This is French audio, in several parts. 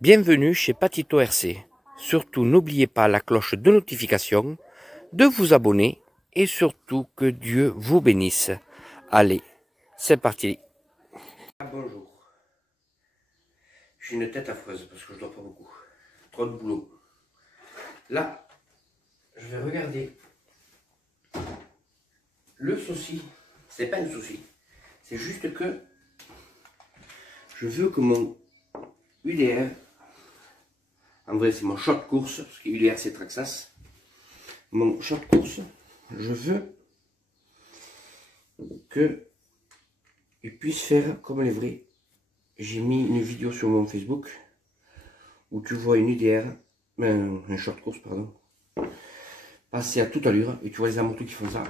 Bienvenue chez Patito RC. Surtout n'oubliez pas la cloche de notification, de vous abonner et surtout que Dieu vous bénisse. Allez, c'est parti. Bonjour. J'ai une tête affreuse parce que je dors pas beaucoup. Trop de boulot. Là, je vais regarder le souci. C'est pas un souci. C'est juste que je veux que mon UDR, en vrai c'est mon short course, parce que UDR c'est Traxxas, mon short course, je veux que il puisse faire comme les vrais. J'ai mis une vidéo sur mon Facebook où tu vois une UDR, un short course pardon, passer à toute allure et tu vois les amortisseurs qui font ça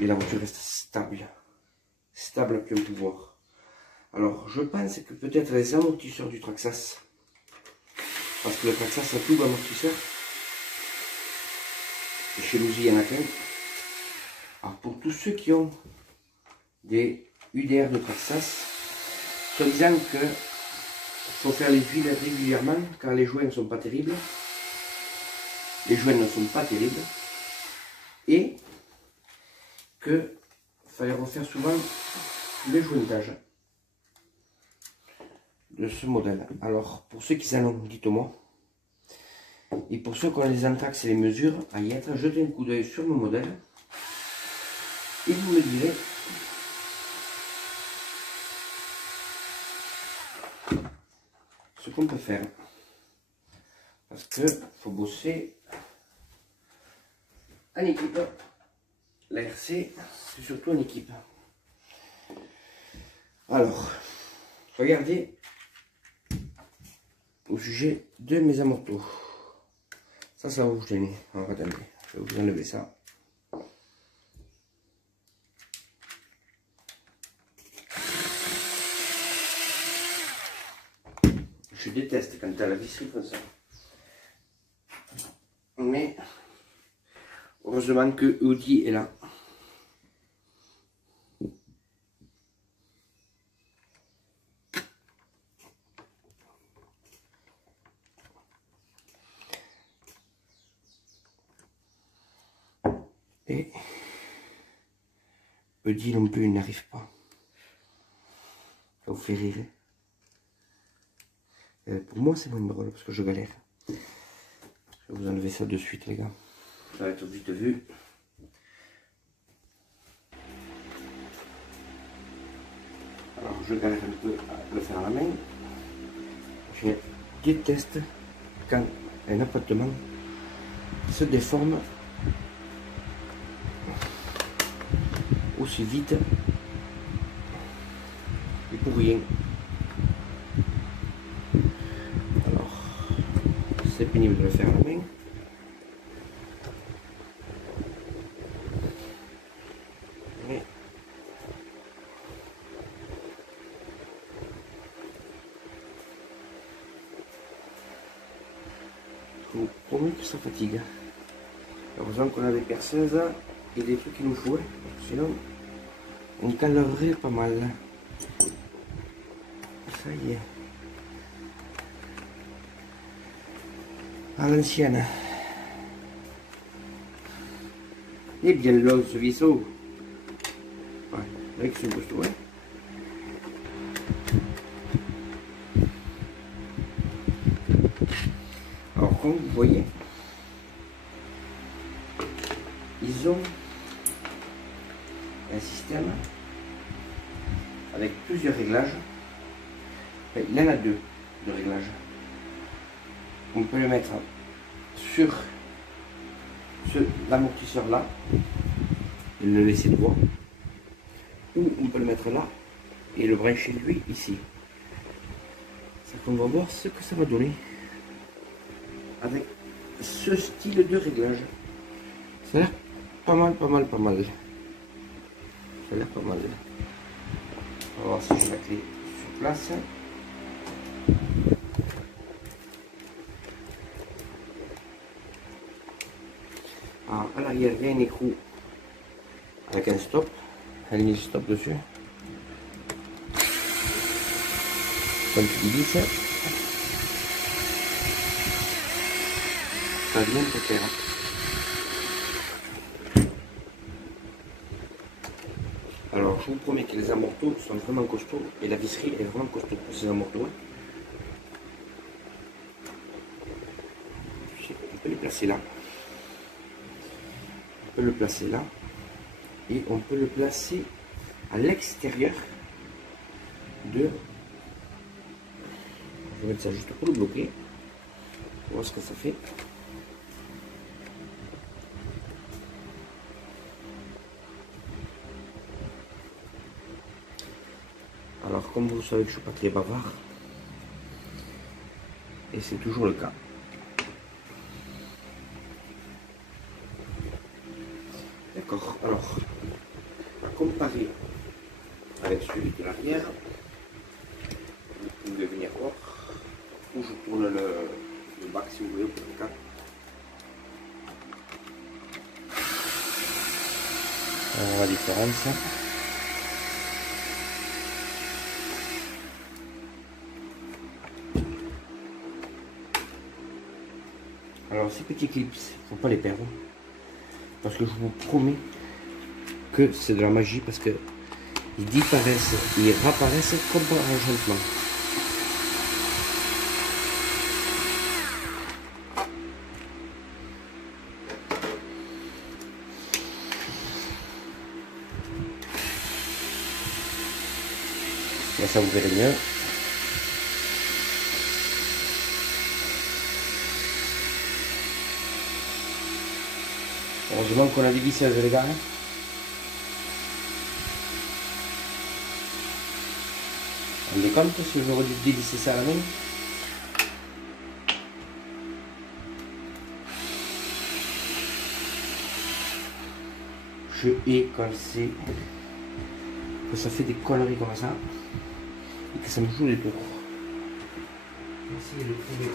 et la voiture reste stable, stable comme pouvoir. Alors je pense que peut-être les amortisseurs du Traxxas, parce que le Traxxas a tout d'amortisseur, et chez nous il y en a qu'un. Alors pour tous ceux qui ont des UDR de Traxxas, soi-disant que faut faire les huiles régulièrement car les joints ne sont pas terribles. Les joints ne sont pas terribles. Et que fallait refaire souvent les jointages de ce modèle. Alors pour ceux qui en ont, dites-moi. Et pour ceux qui ont les Antrax et les mesures à y être, jetez un coup d'œil sur mon modèle et vous me direz ce qu'on peut faire. Parce que faut bosser en équipe. La RC, c'est surtout en équipe. Alors, regardez au sujet de mes amortos. Ça va vous gêner. Alors attendez, je vais vous enlever ça. Je déteste quand à la visserie comme ça. Mais heureusement que Audi est là. Et Audi non plus, il n'arrive pas. Ça vous fait rire. Pour moi, c'est moins drôle parce que je galère. Je vais vous enlever ça de suite, les gars. Ça va être vite vu. Alors, je galère un peu à le faire à la main. Je déteste quand un appartement se déforme aussi vite et pour rien. Alors, c'est pénible de le faire à la main. Mais je vous promets que ça fatigue. Heureusement qu'on a des perceuses et des trucs qu'il nous faut, sinon on calerait pas mal. Ça y est. À l'ancienne. Et bien long ce vaisseau. Ouais, avec ce costaud, hein. Alors comme vous voyez, ils ont un système avec plusieurs réglages. Enfin, il y en a deux de réglages. On peut le mettre sur l'amortisseur là et le laisser droit, ou on peut le mettre là et le brancher lui ici. C'est qu'on va voir ce que ça va donner avec ce style de réglage. Ça a l'air pas mal, pas mal, pas mal. Ça a l'air pas mal. On va voir si j'ai la clé sur place. Alors, à l'arrière, il y a un écrou avec un stop, un ligne stop dessus. Comme tu dis, ça. Ça vient de faire. Alors, je vous promets que les amortos sont vraiment costauds et la visserie est vraiment costaud pour ces amortos. On peut les placer là. On peut le placer là. Et on peut le placer à l'extérieur de... Je vais mettre ça juste pour le bloquer. On va voir ce que ça fait. Alors, comme vous savez que je ne suis pas très bavard, et c'est toujours le cas. D'accord, alors, à comparer avec celui de l'arrière, vous pouvez venir voir, où je tourne le bac si vous voulez, pour le cas. On voit la différence. Alors ces petits clips, il ne faut pas les perdre. Parce que je vous promets que c'est de la magie. Parce que ils disparaissent, ils réapparaissent comme par enchantement. Là ça vous verrez mieux. Heureusement qu'on a des visseuses les gars. On est compte si j'aurais dû dévisser ça à la main. Je hais quand c'est que ça fait des conneries comme ça et que ça me joue les tours. Je vais essayer de trouver.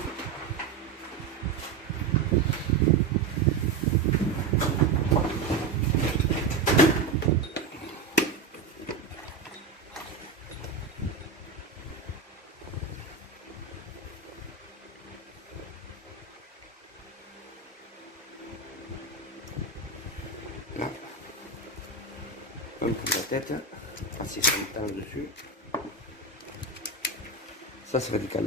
Là, un peu de la tête, passer son temps dessus. Ça c'est radical.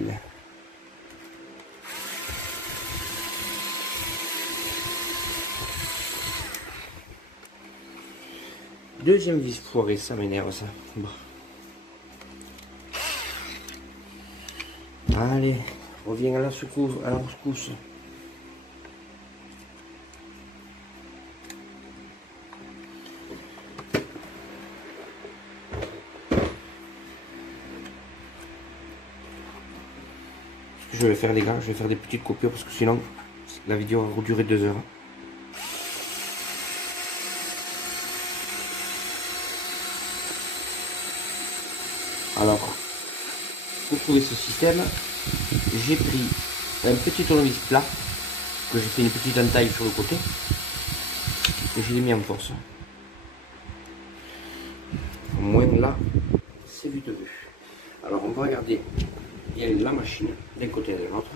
Deuxième vis foirée, ça m'énerve ça. Bon. Allez, reviens à la secousse, à la rescousse. Ce que je vais faire les gars, je vais faire des petites coupures parce que sinon la vidéo va durer 2 heures. Alors, pour trouver ce système, j'ai pris un petit tournevis plat que j'ai fait une petite entaille sur le côté et je l'ai mis en force. Au moins là, c'est vite vu. Alors on va regarder bien la machine d'un côté et de l'autre.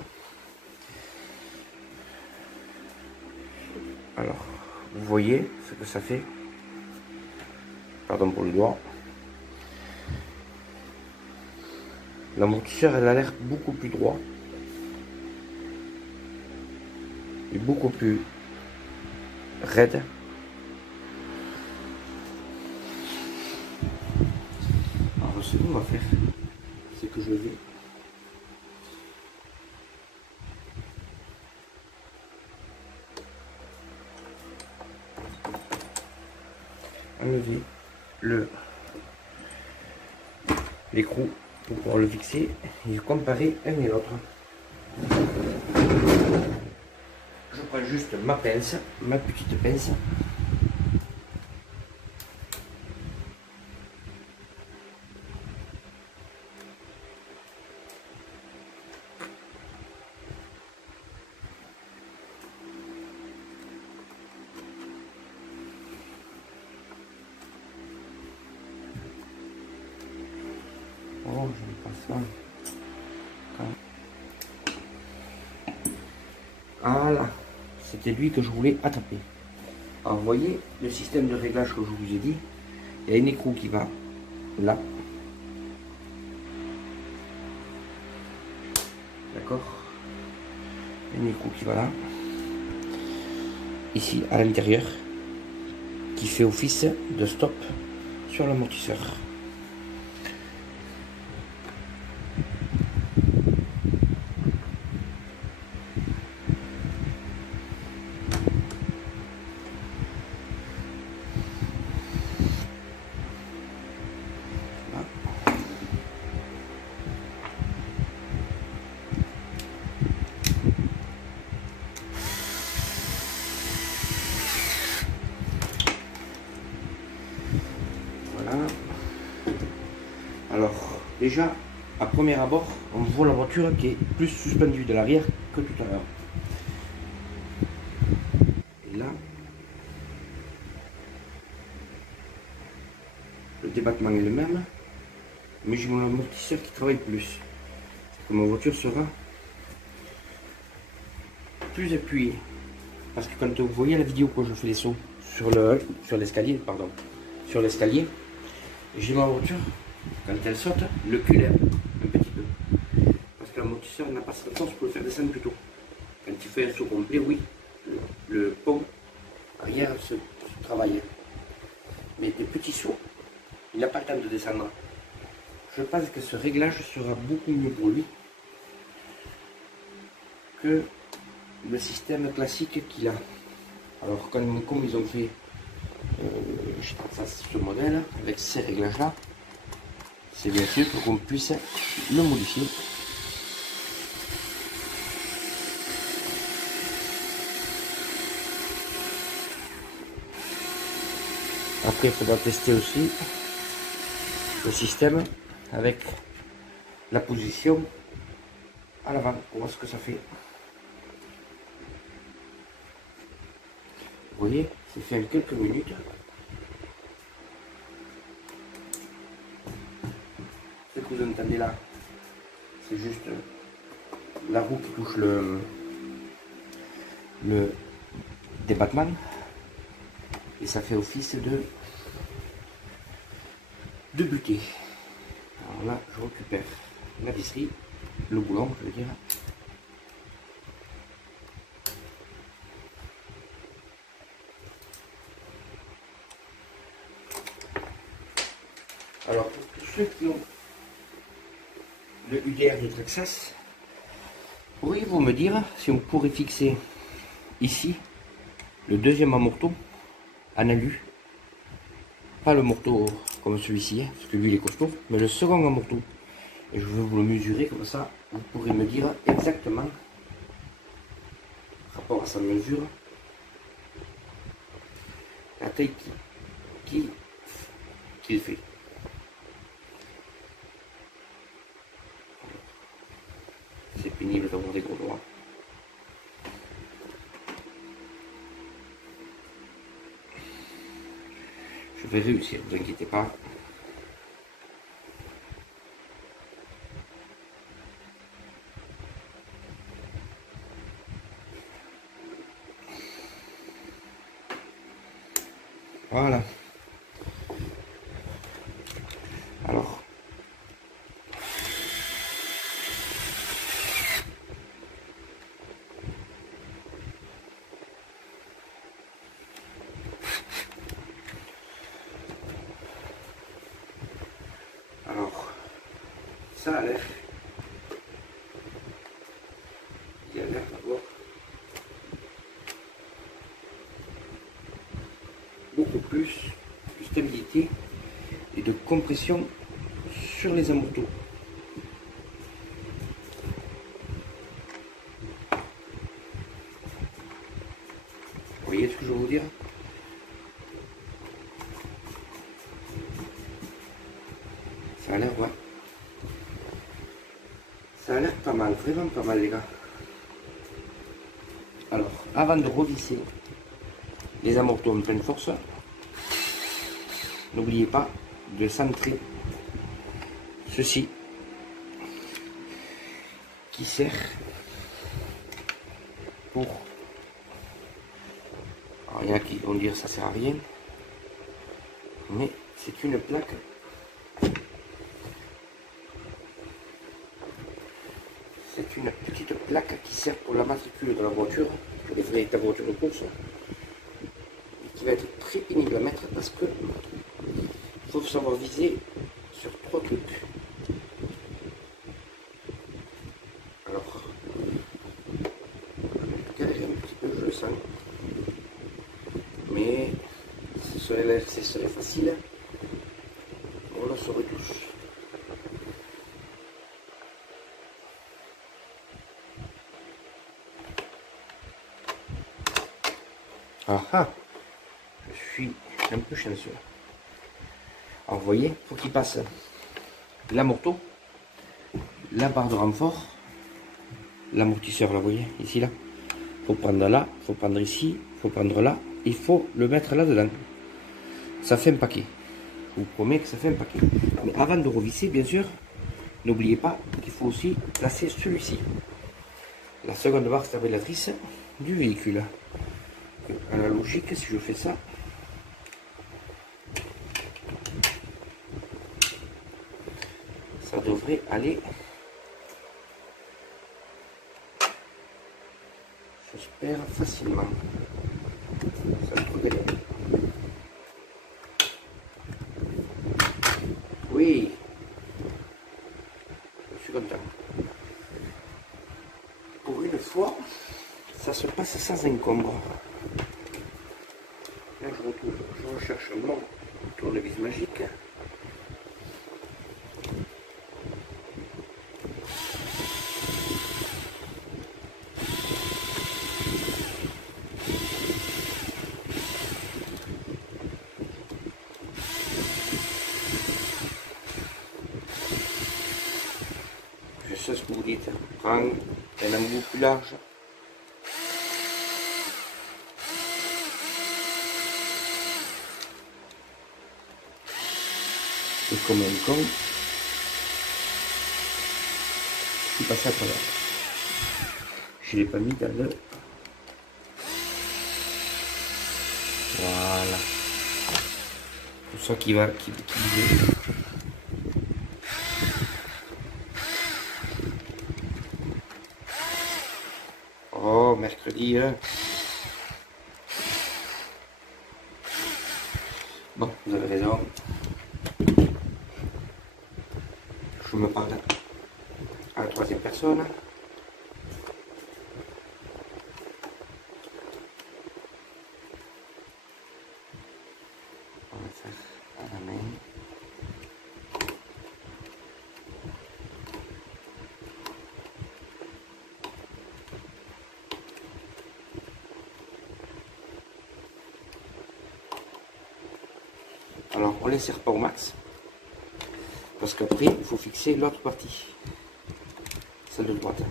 Alors, vous voyez ce que ça fait. Pardon pour le doigt. L'amortisseur, elle a l'air beaucoup plus droit. Et beaucoup plus raide. Alors ce qu'on va faire, c'est que je vais enlever l'écrou pour pouvoir le fixer et comparer un et l'autre. Je prends juste ma pince, ma petite pince. Oh, je ne passe pas. Voilà. c'était lui que je voulais attaquer. Alors vous voyez le système de réglage que je vous ai dit, il y a une écrou qui va là, d'accord, une écrou qui va là, ici à l'intérieur, qui fait office de stop sur l'amortisseur. Alors, déjà, à premier abord, on voit la voiture qui est plus suspendue de l'arrière que tout à l'heure. Et là, le débattement est le même, mais j'ai mon amortisseur qui travaille plus. Ma voiture sera plus appuyée. Parce que quand vous voyez la vidéo quand je fais les sauts sur l'escalier, j'ai ma voiture, quand elle saute, le cul lève un petit peu. Parce que l'amortisseur n'a pas cette force pour le faire descendre plus tôt. Quand il fait un saut complet, oui, le pont arrière se travaille. Mais des petits sauts, il n'a pas le temps de descendre. Je pense que ce réglage sera beaucoup mieux pour lui que le système classique qu'il a. Alors comme ils ont fait ce modèle avec ces réglages là, c'est bien sûr pour qu'on puisse le modifier. Après il faudra tester aussi le système avec la position à l'avant pour voir ce que ça fait. Vous voyez, c'est fait en quelques minutes. Ce que vous entendez là, c'est juste la roue qui touche le débattement. Et ça fait office de butée. Alors là, je récupère la visserie, le boulon, je veux dire. Alors, pour ceux qui ont le UDR de Traxxas, pourriez-vous me dire si on pourrait fixer ici le deuxième amorto en alu, pas le morteau comme celui-ci, hein, parce que lui il est costaud, mais le second amorto. Et je veux vous le mesurer comme ça, vous pourrez me dire exactement, rapport à sa mesure, la taille qu'il fait. C'est pénible d'avoir des gros doigts. Je vais réussir, ne vous inquiétez pas. Voilà. Alors. Ça a l'air. Il a l'air d'avoir beaucoup plus de stabilité et de compression sur les amortos. Vous voyez ce que je veux vous dire? Ça a l'air, ouais. Ça a l'air pas mal, vraiment pas mal les gars. Alors, avant de revisser les amortos en pleine force, n'oubliez pas de centrer ceci qui sert pour Alors il y en a qui vont dire ça sert à rien, mais c'est une plaque. C'est une petite plaque qui sert pour la matricule de la voiture, pour les véritables voitures de course, et qui va être très pénible à mettre parce que il faut savoir viser sur 3 trucs. Alors, je vais galérer un petit peu, je le sens, mais ce serait facile, on le saurait tous. Ah ah, je suis un peu chanceux. Alors vous voyez, il faut qu'il passe la moto, la barre de renfort, l'amortisseur, là, vous voyez, ici, là. Il faut prendre là, il faut prendre ici, il faut prendre là, il faut le mettre là-dedans. Ça fait un paquet. Je vous promets que ça fait un paquet. Mais avant de revisser, bien sûr, n'oubliez pas qu'il faut aussi placer celui-ci. La seconde barre stabilisatrice du véhicule. À la logique, si je fais ça, ça devrait aller, j'espère, facilement. Ça me galère. Oui, je suis content. Pour une fois, ça se passe sans encombre. Là, je recherche mon tournevis magique. Je sais ce que vous dites. Prends un embout plus large. Et comme un con, je suis passé à travers. Je ne l'ai pas mis dans le... Voilà. Tout ça qui va... qui Oh, mercredi, hein. Bon, vous avez raison. Je me parle à la troisième personne. On va faire à la main. Alors, on ne les serre pas au max. Parce qu'après, il faut fixer l'autre partie. Celle de droite.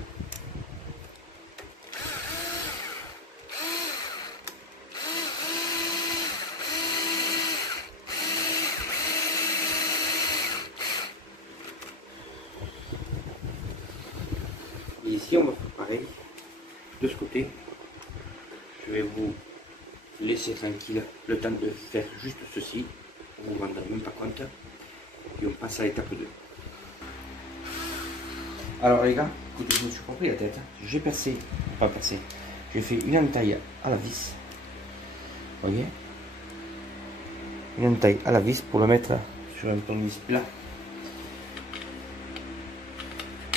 Et ici, on va faire pareil. De ce côté, je vais vous laisser tranquille le temps de faire juste ceci. Vous ne vous rendez même pas compte. Et on passe à l'étape 2. Alors les gars, écoutez, je me suis pas pris la tête. J'ai percé, pas percé, j'ai fait une entaille à la vis. Vous voyez, une entaille à la vis pour le mettre sur un tournevis plat.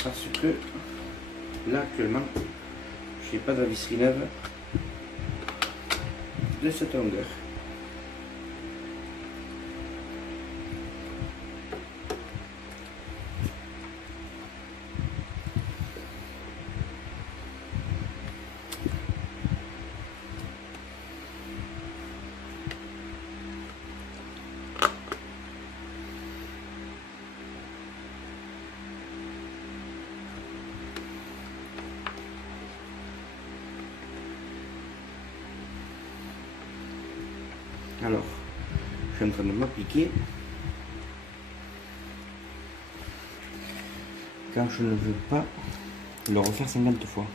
Parce que là actuellement, je n'ai pas de visserie neuve de cette longueur. Alors, je suis en train de m'appliquer. Car je ne veux pas le refaire 50 fois.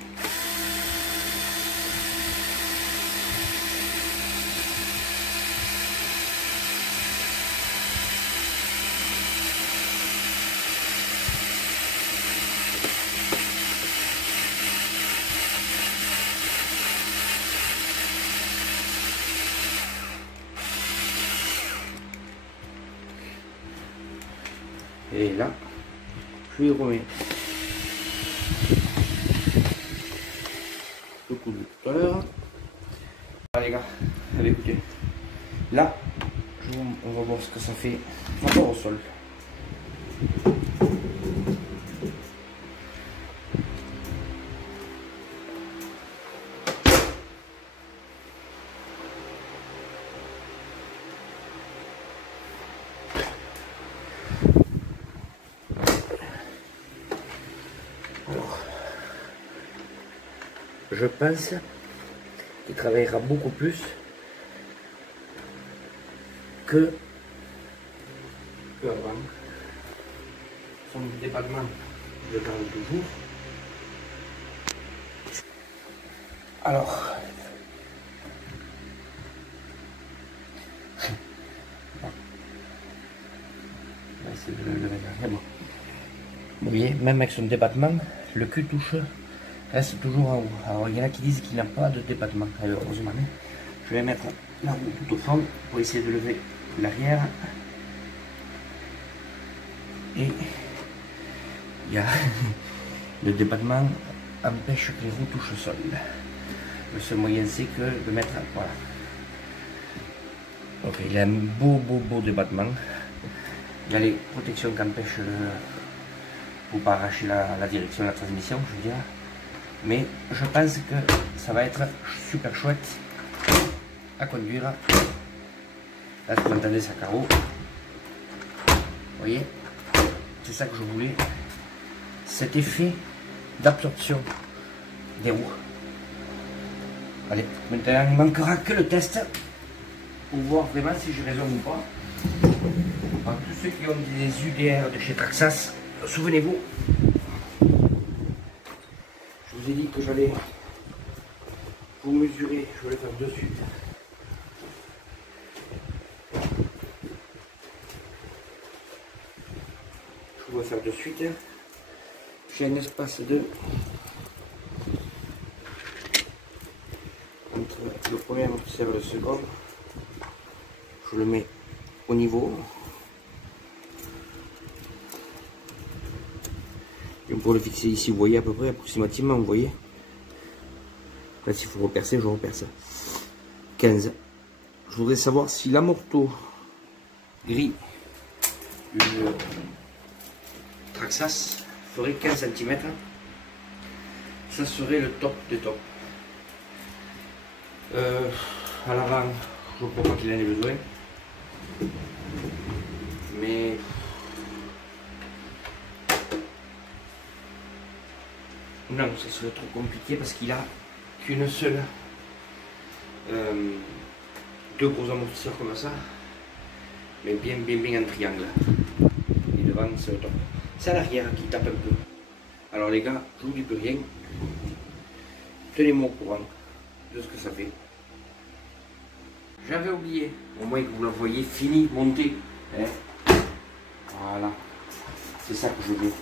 Et là, je lui remets le coup de tout à l'heure. Voilà les gars, allez écoutez. Là, on va voir ce que ça fait rapport au sol. Alors, je pense qu'il travaillera beaucoup plus que avant. Son débattement, je le garde toujours. Alors, on va essayer de le lever là. Bon. Vous voyez, même avec son débattement, le cul touche reste toujours en haut. Alors il y en a qui disent qu'il n'a pas de débattement. Alors, heureusement, je vais mettre la roue tout au fond pour essayer de lever l'arrière. Et il y a le débattement empêche que les roues touchent le sol. Le seul moyen c'est que de mettre, voilà. Ok, il a un beau débattement. Il y a les protections qui empêchent pour pas arracher la direction de la transmission, je veux dire. Mais je pense que ça va être super chouette à conduire. Là, vous entendez ça carreau. Vous voyez, c'est ça que je voulais. Cet effet d'absorption des roues. Allez, maintenant il ne manquera que le test pour voir vraiment si je raisonne ou pas. Alors, tous ceux qui ont des UDR de chez Traxxas, souvenez-vous, je vous ai dit que j'allais vous mesurer, je vais le faire de suite. Je vais le faire de suite. J'ai un espace de entre le premier amortisseur et le second. Je le mets au niveau. Et pour le fixer ici, vous voyez à peu près approximativement, vous voyez. Là, s'il faut repercer, je reperce. 15. Je voudrais savoir si l'amorto gris du Traxxas ferait 15 cm. Ça serait le top des tops. À l'avant, je ne crois pas qu'il en ait besoin. Mais non, ça serait trop compliqué parce qu'il a qu'une seule, deux gros amortisseurs comme ça, mais bien en triangle. Et devant, c'est le top. C'est à l'arrière qui tape un peu. Alors les gars, je vous dis plus rien. Tenez-moi au courant de ce que ça fait. J'avais oublié, au moins que vous la voyez fini, montée. Hein, voilà, c'est ça que je veux.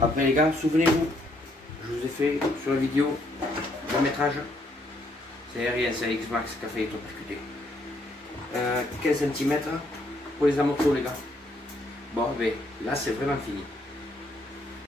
Après les gars, souvenez-vous, je vous ai fait sur la vidéo le métrage. C'est rien, c'est X-Max qui a fait être percuté. 15 cm pour les amortos les gars. Bon, ben là c'est vraiment fini.